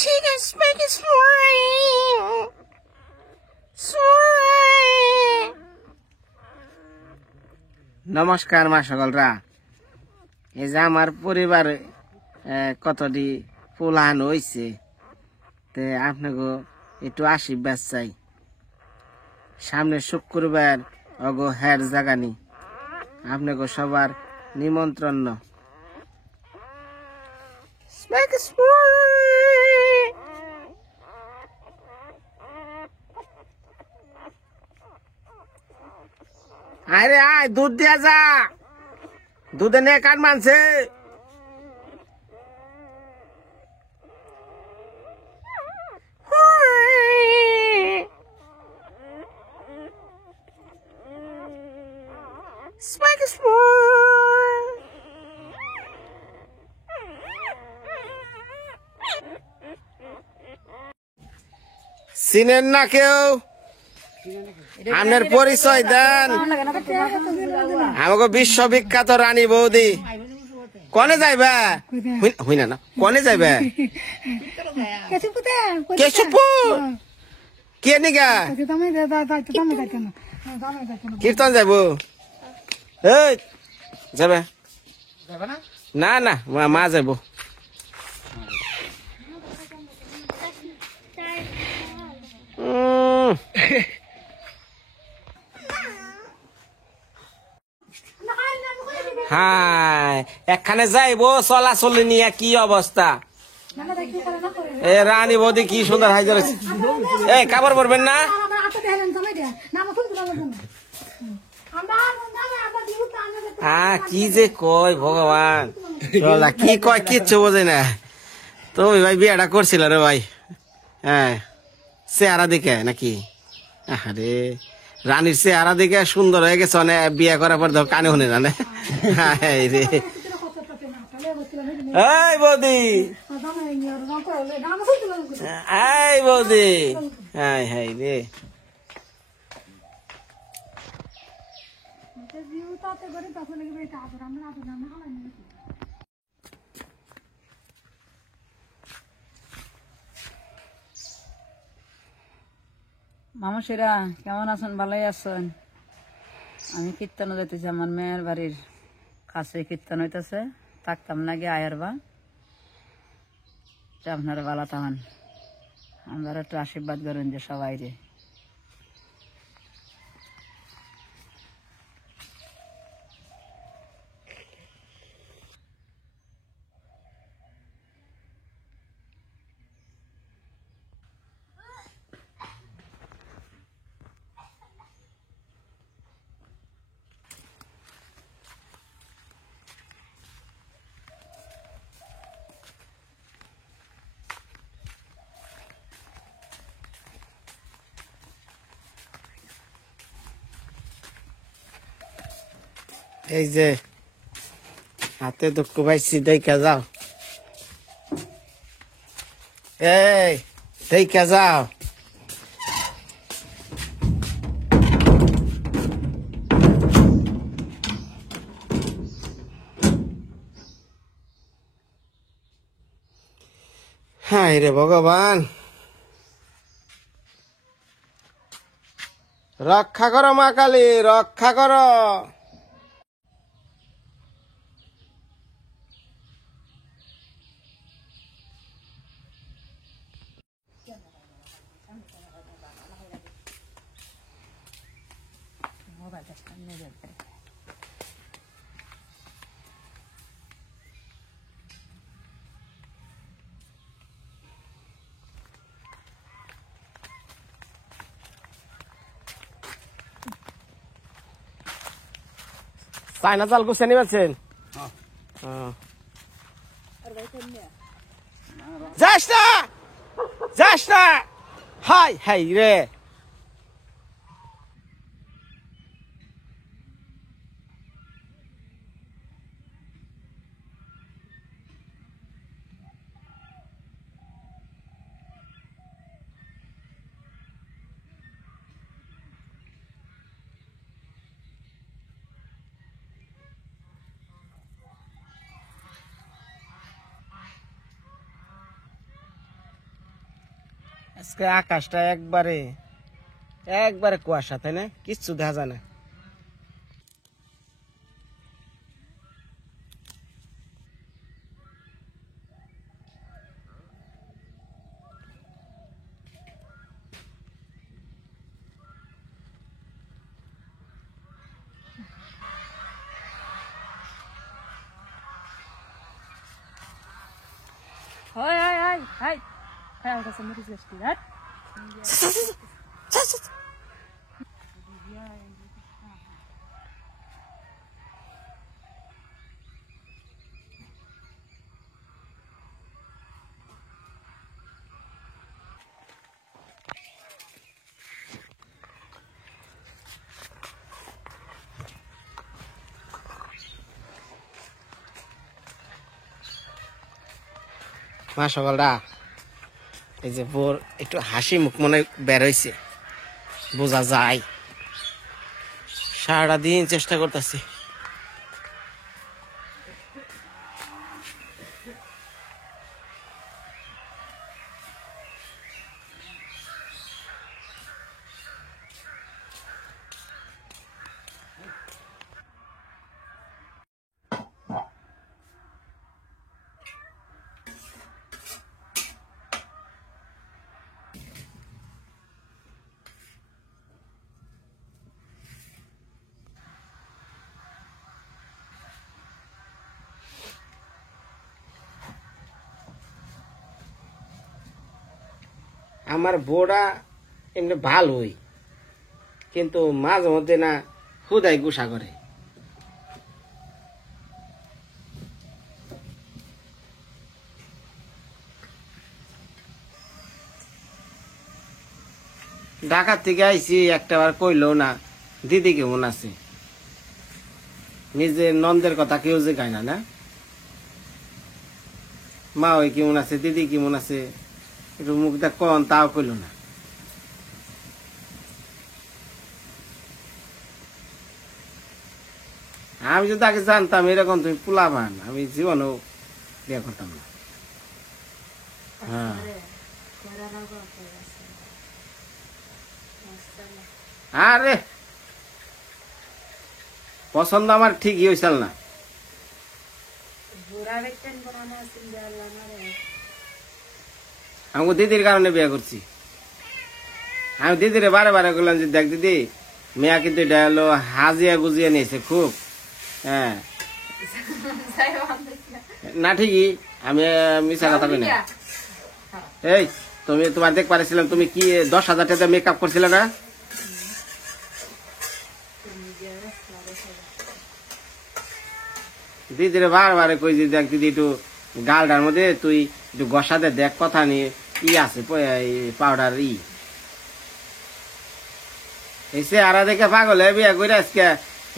Chicken spiky swing. Swing. নমস্কার মা সকলরা, এই যে আমার পরিবার কতটি ফুলান হয়েছে, তে আপনাকে একটু আশীর্বাদ চাই। সামনে শুক্রবার অগো হের জাগানি, আপনাকে সবার নিমন্ত্রণ। আরে আয়, দুধ দিয়া যা, দুধে নিয়ে কাঠ মানছে। চিনেন না কেউ? আপনার পরিচয় দেন। আমাকে বিশ্ববিখ্যাত রানী বৌদি। কনে যাইবা? হই না, কনে যাইবা? কেশবপুর কে নিগা? কীর্তন যাবো? এই যাবে না? না, মা যাবো। হ্যাঁ, এখানে যাইবো চলাচলি নিয়ে কি অবস্থা? এ রানী বৌদি কি সুন্দর হাইজার হচ্ছে। এই কাপড় পরবেন না? কি যে কয় ভগবান, কি কয় কিচ্ছু বোঝে না। তুমি ভাই বিয়েটা করছিল রে ভাই? হ্যাঁ, চেহারা দেখে নাকি? আরে রানীর চেহারা দেখে সুন্দর হয়ে গেছে, বিয়ে করার পর ধর কানে শুনে জানে। রে এই বৌদি, এই বৌদি, হাই হাই রে। মানুষেরা কেমন আছেন? ভালোই আছেন? আমি কীর্তন যাইতেছি, আমার মেয়ের বাড়ির কাছে কীর্তন হইতেছে, থাকতাম না গিয়ে আয়ের বা আপনারা ভালো থাকেন। আমরা একটু আশীর্বাদ করেন যে সবাই রে। এই যে হাতে দুঃখ পাইছি, দেখা যাও। এই দেখা যাও। হায় রে ভগবান, রক্ষা করো মা কালী, রক্ষা করো। চায়না চাল গুছিয়ে নিবেছেন? যাস না, যাস না। হাই হাই রে। আজকে আকাশটা একবারে একবারে কুয়াশা, তাই না? কিচ্ছু দেখা যায় না। Hoi, hoi, hoi, hoi. Hoi, dat is een beetje zestig, hè? মা সকালটা এই যে বোর একটু হাসি মুখ মনে বের হয়েছে, বোঝা যায়। সারাটা দিন চেষ্টা করতেছি। আমার বউটা এমনি ভালোই, কিন্তু মাঝে মধ্যে না হুদাই গুসা করে। ঢাকার থেকে আইছি, একটা বার কইলো না দিদি কেমন আছে। নিজের নন্দের কথা কেউ যে গায় না, না মা ওই কেমন আছে, দিদি কেমন আছে, একটু মুখটা কন, তাও কইলো না। আমি যদি আগে জানতাম এরকম তুমি পোলাবান, আমি জীবনেও বিয়ে করতাম না। হ্যাঁ, আরে পছন্দ আমার ঠিকই হয়েছিল না। আমি দিদির কারণে বিয়ে করছি। আমি দিদিরে বারে বারে বললাম যে দেখ দিদি, মেয়া কিন্তু এটা হলো হাজিয়া গুজিয়া নিয়েছে খুব। হ্যাঁ না ঠিকই, আমি মিশা কথা কই না। এই তুমি তোমার দেখ পারেছিলাম, তুমি কি 10,000 টাকা মেকআপ করছিলে না? দিদিরে বারবার কই যে দেখ দিদি একটু গালটার মধ্যে তুই একটু গসাতে দেখ, কথা নিয়ে আছে পাউডার এই চেহারা দেখে পাগল হয়ে বিয়া করে আজকে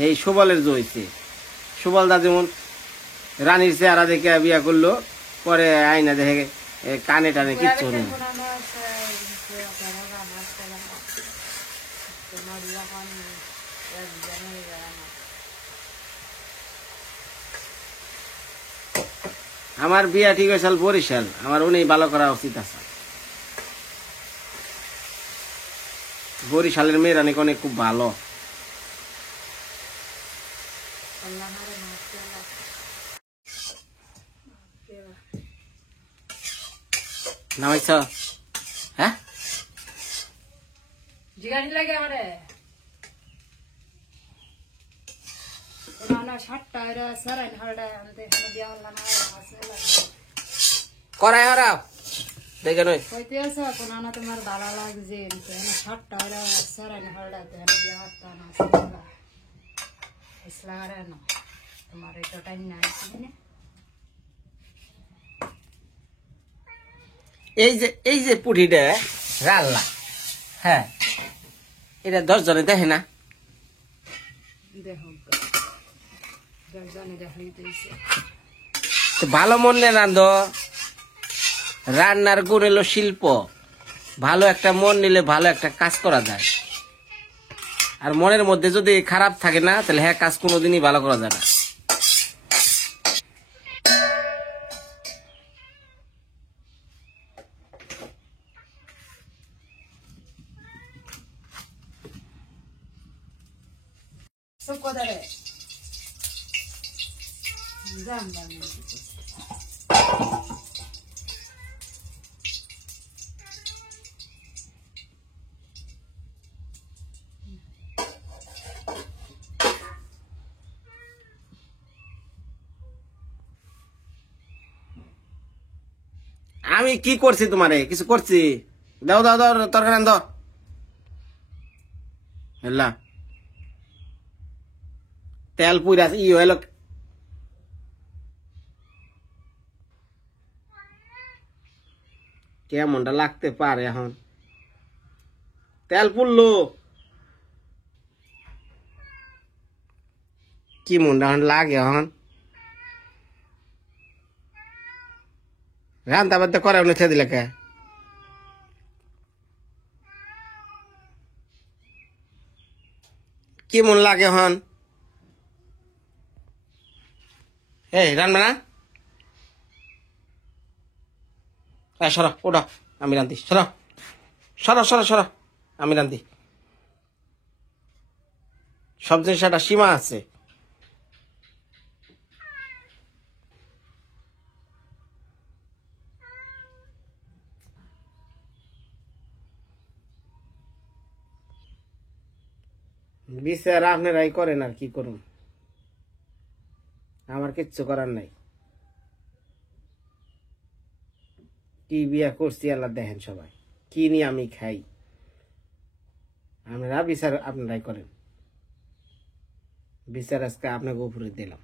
এই সুবলের জইছে। সুবলদা যেমন রানীর চেহারা দেখে বিয়া করলো, পরে আইনা দেখে কানে টানে কিচ্ছু নেই। আমার বিয়া ঠিক হয়েছিল বরিশাল, আমার উনি ভালো করা উচিত আছে। বরিশালের মেয়েরা নাকি অনেক খুব ভালো। নামাইছ? হ্যাঁ জিগাড়ি লাগে আমারে না 60টা এরা সারাই হাড়া আনতে এখানে বিয়া হল না আসলে করাই হারাও দেখে নই কইতে আছে কোন না তোমার ভালো লাগছে এখানে 60টা এরা সারাই হাড়া এখানে বিয়া হতা না আসলে ইসলারে না তোমার এটা টাইম নাই না। এই যে পুঠিটা রাল্লা, হ্যাঁ এটা 10 জনে দেখে না। দেখো জানি দেখাইতেছে ভালো মনে রান্ধ, রান্নার গুণ হলো শিল্প। ভালো একটা মন নিলে ভালো একটা কাজ করা যায়, আর মনের মধ্যে যদি খারাপ থাকে না তাহলে হ্যাঁ কাজ কোনোদিনই ভালো করা যায় না। সব কথা রে জাম জাম আমি কি করছি তোমারে কিছু করছি দাও দাও দাও তরকারি আন দাও হেলা তেল পুরা ই হইলো কেমনটা লাগতে পারে এখন তেল পুড়লো কি মনটা এখন লাগে এখন রান্তা বান্তা করে উঠে দিলে কে কি মন লাগে এখন এই রান্না না সর ওটা আমি রান্ধি সর সর সর সর আমি রান্ধি সব জিনিস একটা সীমা আছে বিচার আপনারাই করেন আর কি করুন আমার কিচ্ছু করার নাই কি বিয়া করছি আল্লাহ দেখেন সবাই কি নিয়ে আমি খাই আপনারা বিচার আপনারাই করেন বিচার আজকে আপনাকে উপরে দিলাম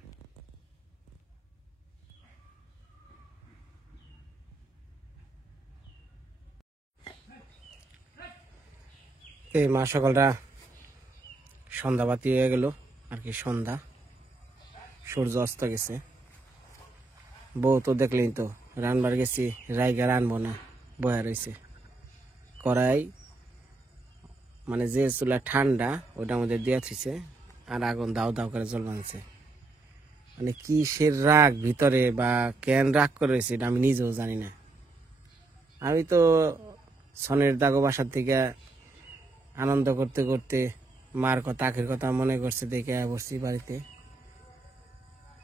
এই মা সকালটা সন্ধ্যাবাতি হয়ে গেল আর কি সন্ধ্যা সূর্য অস্ত গেছে বউ তো দেখলেই তো রানবার গেছি রাইগা রানবো না বয়া রয়েছে কড়াই মানে যে চুলা ঠান্ডা ওটা আমাদের দেওয়া থিছে আর আগুন দাও দাও করে জল বানছে মানে কিসের রাগ ভিতরে বা কেন রাগ করে রয়েছে এটা আমি নিজেও জানি না আমি তো সনের দাগো বাসার থেকে আনন্দ করতে করতে মার কথা আখের কথা মনে করছে দেখে বসছি বাড়িতে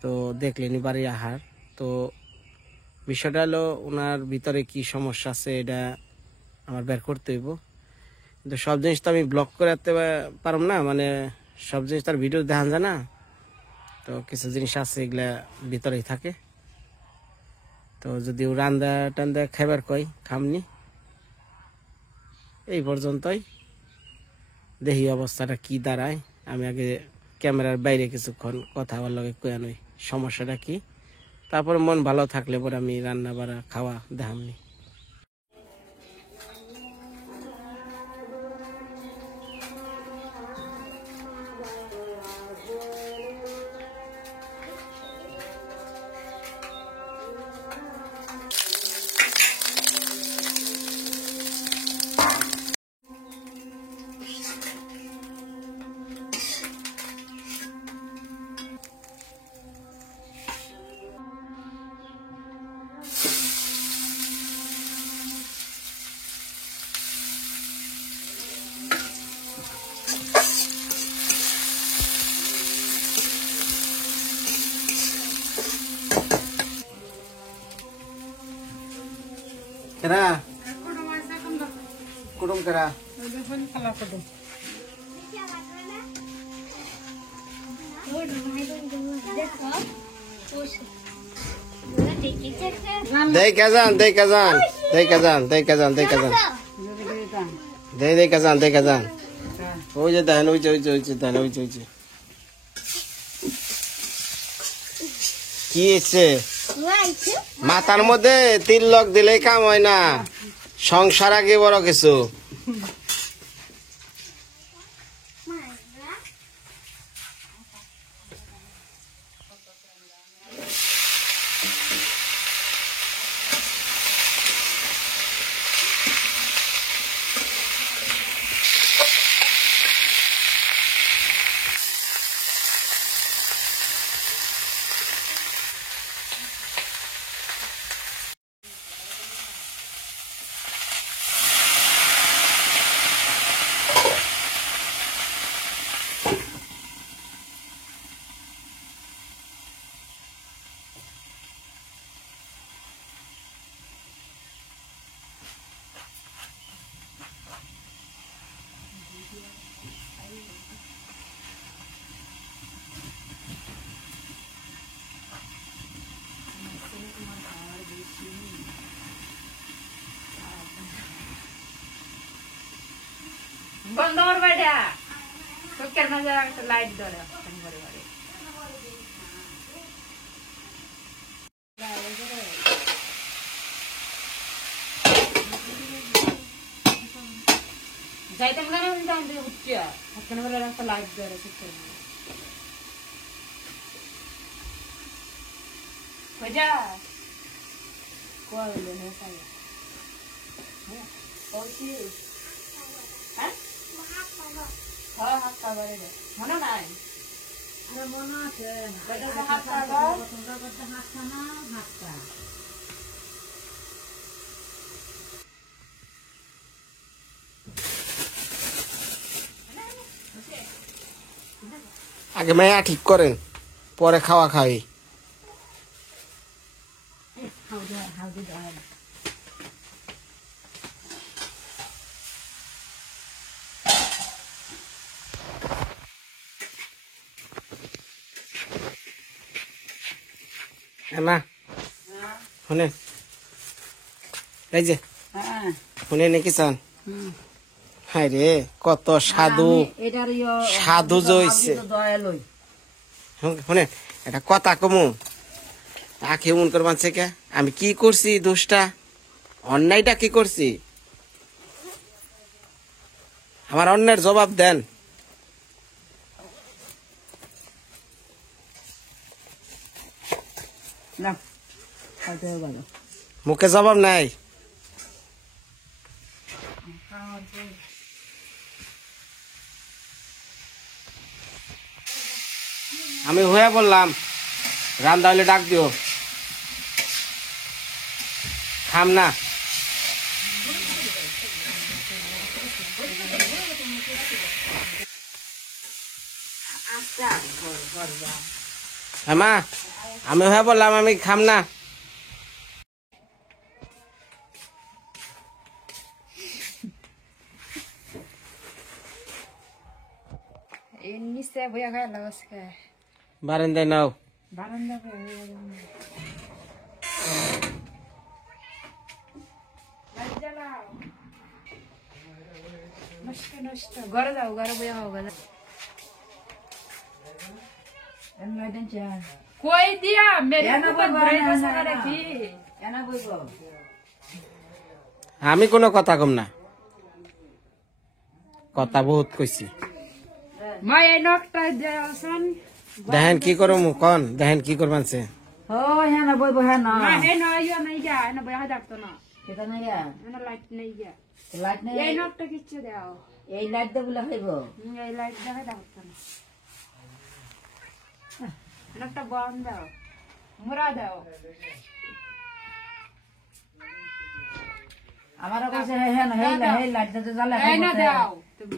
তো দেখলেনি বাড়ি আহার তো বিষয়টা হলো ওনার ভিতরে কি সমস্যা আছে এটা আমার বের করতে হইব কিন্তু সব জিনিস তো আমি ব্লক করে রাখতে পারব না মানে সব জিনিস তার ভিডিও দেখান যায় না তো কিছু জিনিস আছে এগুলা ভিতরেই থাকে তো যদি ও রান্দা টান্দা খাইবার কই খামনি এই পর্যন্তই দেখি অবস্থাটা কি দাঁড়ায় আমি আগে ক্যামেরার বাইরে কিছুক্ষণ কথা বলার লগে কয়া নই সমস্যাটা কি তারপরে মন ভালো থাকলে পরে আমি রান্না বাড়া খাওয়া দেখামনি কেরা কুটুম কেরা দেখা যান দেখা যান দেখা যান দেখা যান দেখা যান দেখা যান দেখা যান ওই যে দেখেন ওই যে ওই যে ওই যে দেখেন ওই যে ওই যে কি হচ্ছে মাথার মধ্যে তিলক দিলেই কাম হয় না সংসার আগে বড় কিছু বন্ধ করবে এটা চোখের মাঝে একটা লাইট ধরে ঘরে ঘরে যাইতাম কেন উঠছি হাতখানে বলে একটা লাইট ধরে চোখের মাঝে যা কল হ্যাঁ হাত কাগরে মনে নাই মনে আছে আগে মায়া ঠিক করেন, পরে খাওয়া খাই। মা শুনেন, এই যে শুনে নাকি চান? হায় রে, কত সাধু সাধু জইছে। শুনেন, এটা কথা কমু তাকে মন করবানছে কে? আমি কি করছি? দোষটা অন্যায়টা কি করছি? আমার অন্যের জবাব দেন। মুখে জবাব নাই। আমি হয়ে বললাম রান্না হলে ডাক দিও, খাম না। হ্যাঁ মা, আমি হয়ে বললাম আমি খাম না। নিচে বইয়া খাই লাগছে বারান্দায় নাও। বারান্দা ঘরে যাও, ঘরে বইয়া হও ঘরে কই দিয়া মেরে কি আমি কোনো কথা কম না, কথা বহুত কইছি। মা এই নকটা দেন দেখেন কি করো কন, দেখেন কি করবানছে। লাইট নেই গা, এই নকটা কিচ্ছু দাও, এই লাইট দিয়ে বলে হইব এই লাইট দেখা দেখতো না, নকটা বন্ধ দাও, মুরা দাও। আমারও কাছে হ্যাঁ না এই লাইট দিয়ে জ্বালা এই না দাও তুমি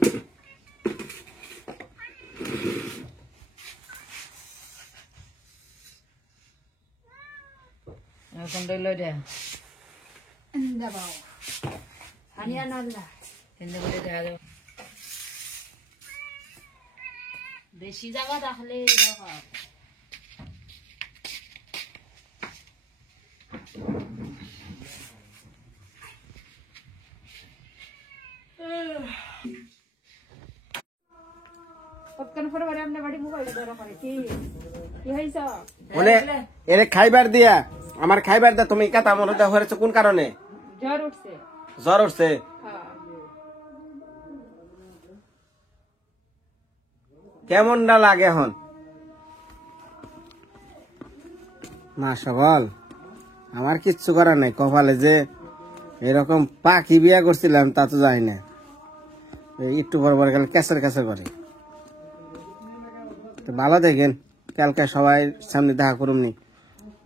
এখন লইলো দে দাও হানিয়া নাল্লা তিন বলে দেখা দাও বেশি জায়গা রাখলে এনে খাইবার দিয়া আমার খাইবার দা তুমি কথা মনে দেওয়া হয়েছে কোন কারণে? জ্বর উঠছে। জ্বর উঠছে? কেমনটা লাগে এখন? মা সকল আমার কিচ্ছু করার নাই, কপালে যে এরকম পাখি বিয়া করছিলাম তা তো জানি না, একটু পর পর গেলে ক্যাসার ক্যাসার করে। তো ভালো দেখেন, কালকে সবাই সামনে দেখা করুমনি,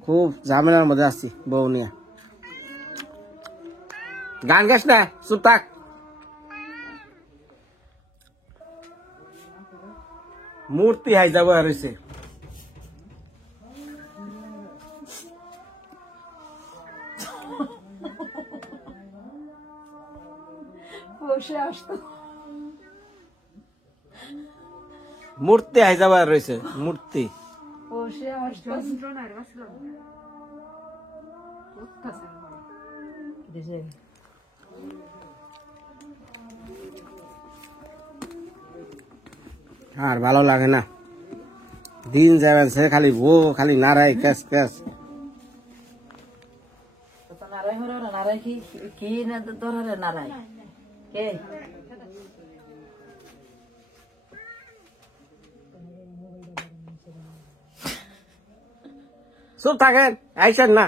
খুব ঝামেলার মধ্যে আছি বউ নিয়ে। গান গাস না, চুপ থাক। মূর্তি হাই যাব আর হইছে। বসে আসতো মূর্তি হাই যাব আর রয়েছে, মূর্তি বসে আসতো আর ভালো লাগে না, দিন যাবেন সে খালি খালি নারাই ক্যাস ক্যাস। তো নারাই হলো না, নারাই কি কি না ধরে নারাই কে চুপ থাকেন, আইসেন না।